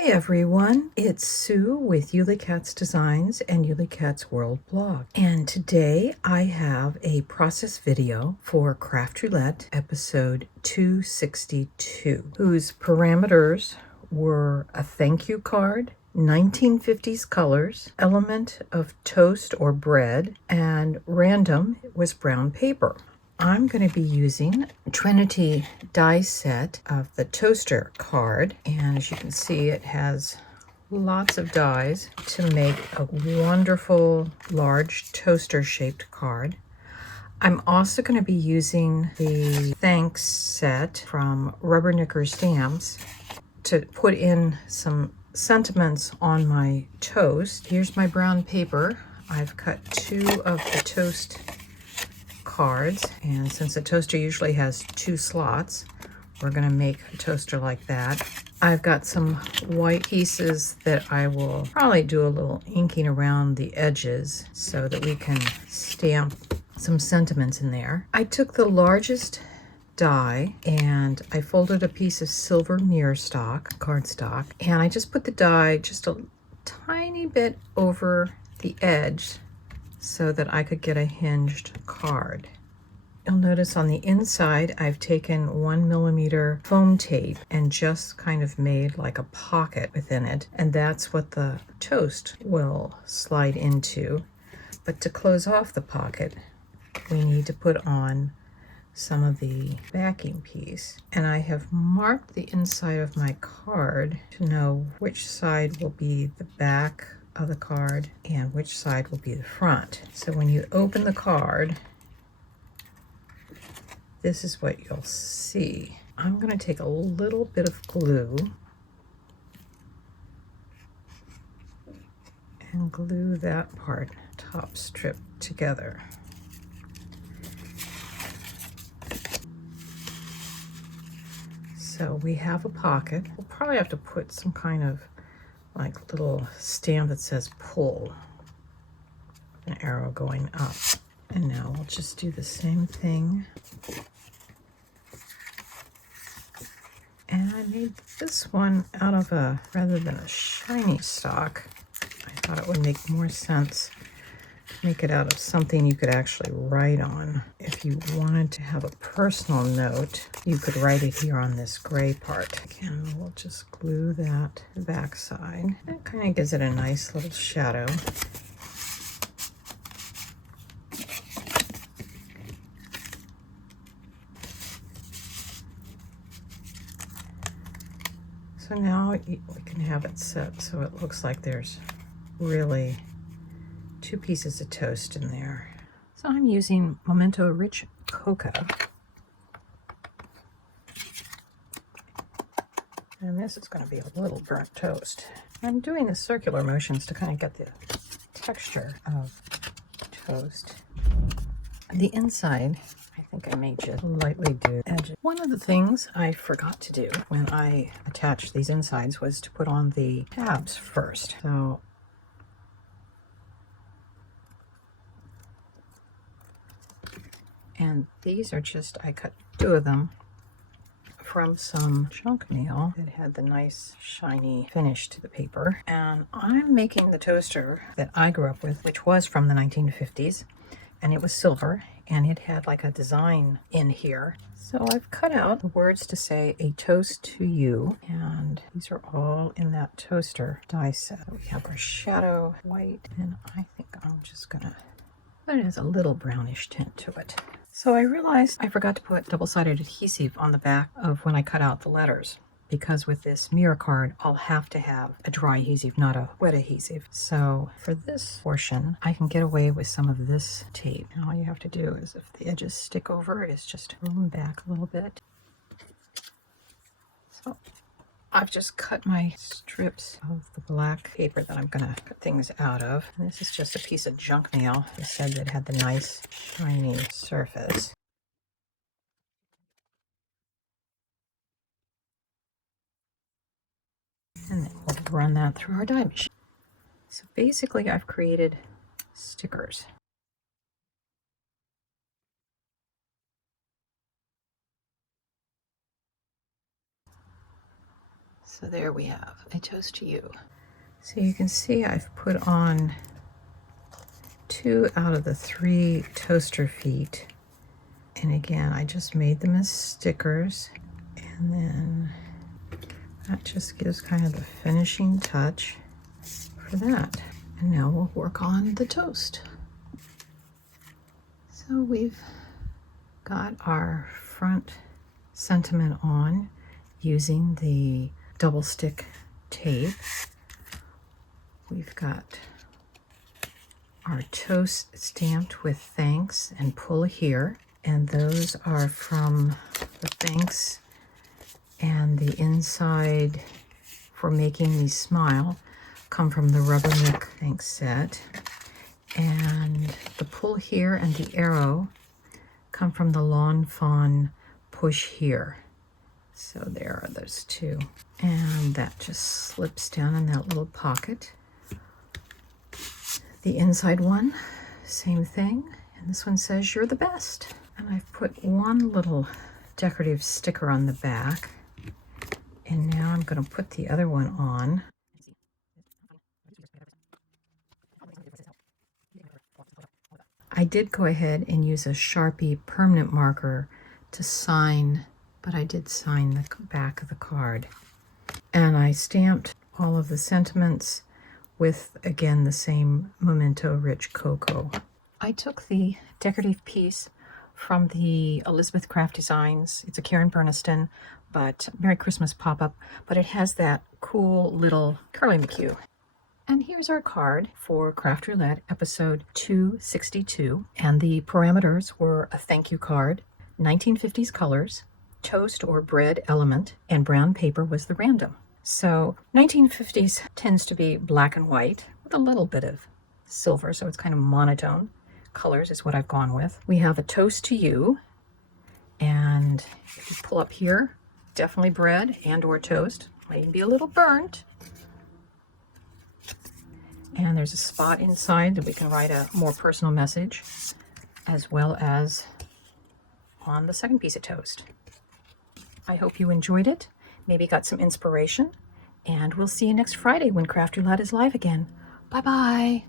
Hi everyone, it's Sue with Ully Cat's Designs and Ully Cat's World blog. And today I have a process video for Craft Roulette episode 262, whose parameters were a thank you card, 1950s colors, element of toast or bread, and random was brown paper. I'm going to be using Trinity die set of the toaster card, and as you can see it has lots of dies to make a wonderful large toaster shaped card. I'm also going to be using the thanks set from Rubber Knicker Stamps to put in some sentiments on my toast. Here's my brown paper. I've cut two of the toast cards, and since the toaster usually has two slots, we're going to make a toaster like that. I've got some white pieces that I will probably do a little inking around the edges so that we can stamp some sentiments in there. I took the largest die and I folded a piece of silver mirror stock, cardstock, and I just put the die just a tiny bit over the edge so that I could get a hinged card. You'll notice on the inside I've taken 1mm foam tape and just kind of made like a pocket within it, and that's what the toast will slide into. But to close off the pocket, we need to put on some of the backing piece, and I have marked the inside of my card to know which side will be the back of the card and which side will be the front. So when you open the card, this is what you'll see. I'm going to take a little bit of glue and glue that part, top strip, together. So we have a pocket. We'll probably have to put some kind of like little stamp that says pull, an arrow going up. And now we'll just do the same thing. And I made this one out of rather than a shiny stock, I thought it would make more sense to make it out of something you could actually write on. If you wanted to have a personal note, you could write it here on this gray part. Again, we'll just glue that to the back side. That kind of gives it a nice little shadow. So now we can have it set so it looks like there's really two pieces of toast in there. So I'm using Memento Rich Cocoa. And this is going to be a little burnt toast. I'm doing the circular motions to kind of get the texture of toast. The inside, I think I may just lightly do edges. One of the things I forgot to do when I attached these insides was to put on the tabs first. So and these are just, I cut two of them from some junk mail that had the nice shiny finish to the paper. And I'm making the toaster that I grew up with, which was from the 1950s, and it was silver, and it had like a design in here. So I've cut out the words to say a toast to you, and these are all in that toaster die set. We have our shadow white, and I think I'm just gonna, it has a little brownish tint to it. So I realized I forgot to put double-sided adhesive on the back of when I cut out the letters, because with this mirror card, I'll have to have a dry adhesive, not a wet adhesive. So for this portion, I can get away with some of this tape. And all you have to do is, if the edges stick over, is just roll them back a little bit. So I've just cut my strips of the black paper that I'm gonna cut things out of. And this is just a piece of junk mail. It said that it had the nice shiny surface. And then we'll run that through our die machine. So basically I've created stickers. So there we have a toast to you. So you can see I've put on 2 out of the 3 toaster feet. And again, I just made them as stickers. And then that just gives kind of the finishing touch for that. And now we'll work on the toast. So we've got our front sentiment on using the double stick tape. We've got our toast stamped with thanks and pull here, and those are from the thanks, and the inside for making me smile come from the Rubberneck thanks set, and the pull here and the arrow come from the Lawn Fawn push here. So there are those two, and that just slips down in that little pocket. The inside one, same thing, and this one says you're the best. And I've put one little decorative sticker on the back, and now I'm going to put the other one on. I did go ahead and use a Sharpie permanent marker to sign, but I did sign the back of the card. And I stamped all of the sentiments with, again, the same Memento Rich Cocoa. I took the decorative piece from the Elizabeth Craft Designs. It's a Karen Burniston, but Merry Christmas pop-up, but it has that cool little curly McHugh. And here's our card for Craft Roulette episode 262. And the parameters were a thank you card, 1950s colors, toast or bread element, and brown paper was the random. So 1950s tends to be black and white with a little bit of silver, so it's kind of monotone. Colors is what I've gone with. We have a toast to you, and if you pull up here, definitely bread and or toast. Might even be a little burnt. And there's a spot inside that we can write a more personal message, as well as on the second piece of toast. I hope you enjoyed it, maybe got some inspiration, and we'll see you next Friday when Craft Roulette is live again. Bye-bye.